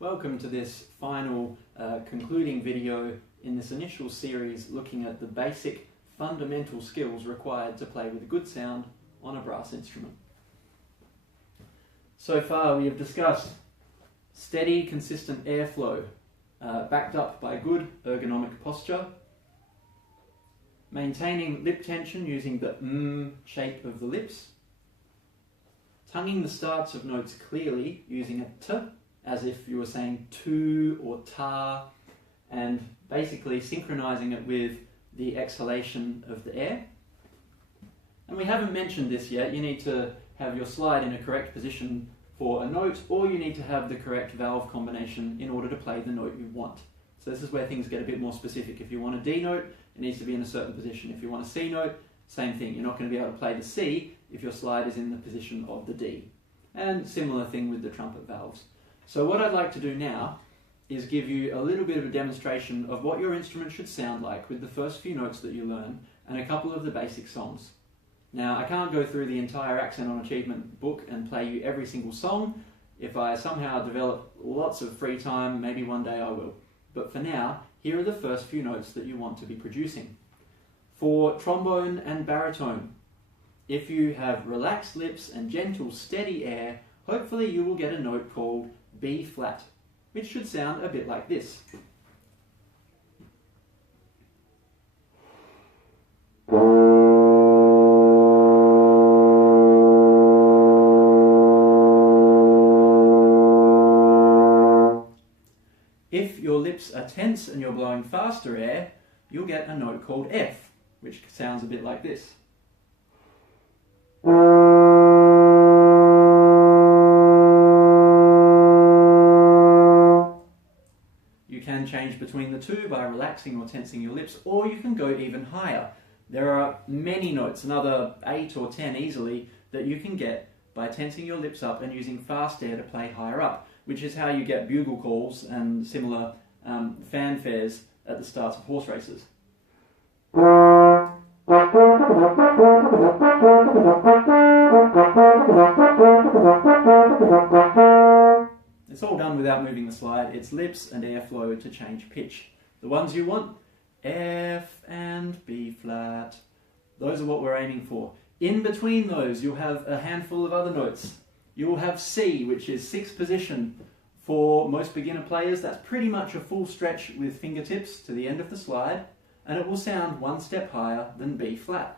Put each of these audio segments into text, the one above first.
Welcome to this final concluding video in this initial series looking at the basic fundamental skills required to play with a good sound on a brass instrument. So far we have discussed steady, consistent airflow backed up by good ergonomic posture, maintaining lip tension using the shape of the lips, tonguing the starts of notes clearly using a t as if you were saying tu or ta, and basically synchronizing it with the exhalation of the air. And we haven't mentioned this yet, you need to have your slide in a correct position for a note, or you need to have the correct valve combination in order to play the note you want. So this is where things get a bit more specific. If you want a D note, it needs to be in a certain position. If you want a C note, same thing. You're not going to be able to play the C if your slide is in the position of the D. And similar thing with the trumpet valves. So what I'd like to do now is give you a little bit of a demonstration of what your instrument should sound like with the first few notes that you learn and a couple of the basic songs. Now I can't go through the entire Accent on Achievement book and play you every single song. If I somehow develop lots of free time, maybe one day I will. But for now, here are the first few notes that you want to be producing. For trombone and baritone, if you have relaxed lips and gentle, steady air, hopefully you will get a note called B flat, which should sound a bit like this. If your lips are tense and you're blowing faster air, you'll get a note called F, which sounds a bit like this. You can change between the two by relaxing or tensing your lips, or you can go even higher. There are many notes, another 8 or 10 easily, that you can get by tensing your lips up and using fast air to play higher up, which is how you get bugle calls and similar fanfares at the starts of horse races. It's all done without moving the slide. It's lips and airflow to change pitch. The ones you want, F and B flat. Those are what we're aiming for. In between those, you'll have a handful of other notes. You'll have C, which is 6th position. For most beginner players, that's pretty much a full stretch with fingertips to the end of the slide, and it will sound one step higher than B flat.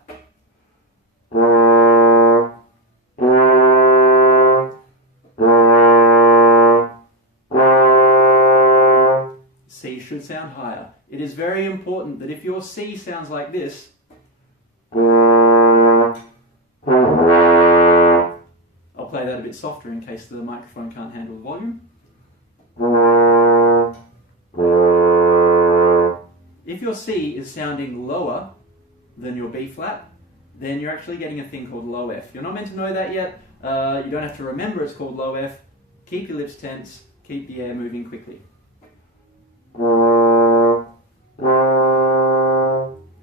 C should sound higher. It is very important that if your C sounds like this, I'll play that a bit softer in case the microphone can't handle the volume. If your C is sounding lower than your B flat, then you're actually getting a thing called low F. You're not meant to know that yet. You don't have to remember it's called low F. Keep your lips tense, keep the air moving quickly.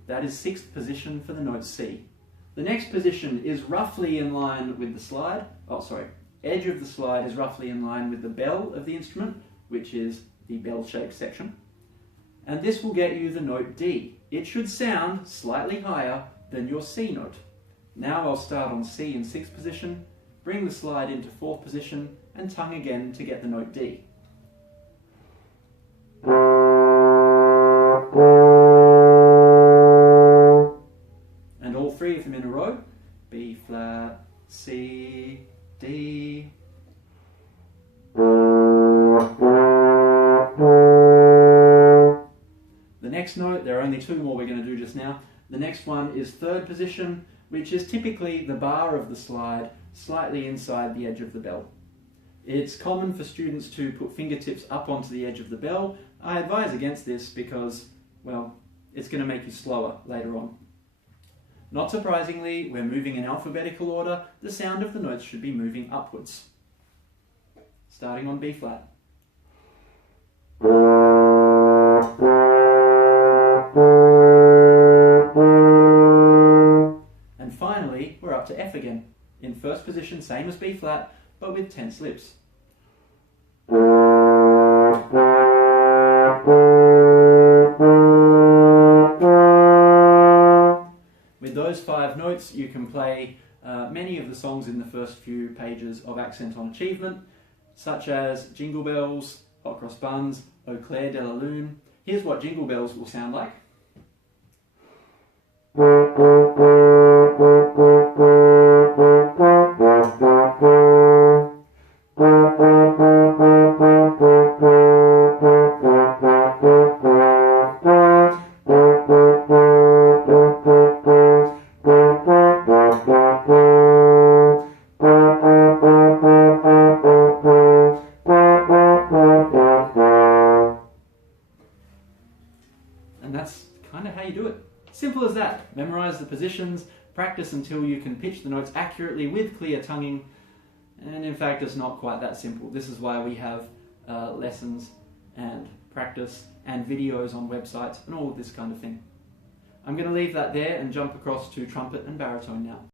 That is 6th position for the note C. The next position is roughly in line with the slide. Edge of the slide is roughly in line with the bell of the instrument, which is the bell-shaped section. And this will get you the note D. It should sound slightly higher than your C note. Now I'll start on C in 6th position, bring the slide into 4th position, and tongue again to get the note D. And all three of them in a row. B flat, C, D. The next note, there are only 2 more we're going to do just now. The next one is 3rd position, which is typically the bar of the slide, slightly inside the edge of the bell. It's common for students to put fingertips up onto the edge of the bell. I advise against this because, well, it's going to make you slower later on. Not surprisingly, we're moving in alphabetical order. The sound of the notes should be moving upwards. Starting on B flat. And finally, we're up to F again. In 1st position, same as B flat, but with tense lips. those 5 notes you can play many of the songs in the first few pages of Accent on Achievement, such as Jingle Bells, Hot Cross Buns, Au Clair de la Lune. Here's what Jingle Bells will sound like. And that's kind of how you do it. Simple as that. Memorize the positions, practice until you can pitch the notes accurately with clear tonguing, and in fact it's not quite that simple. This is why we have lessons and practice and videos on websites and all of this kind of thing. I'm going to leave that there and jump across to trumpet and baritone now.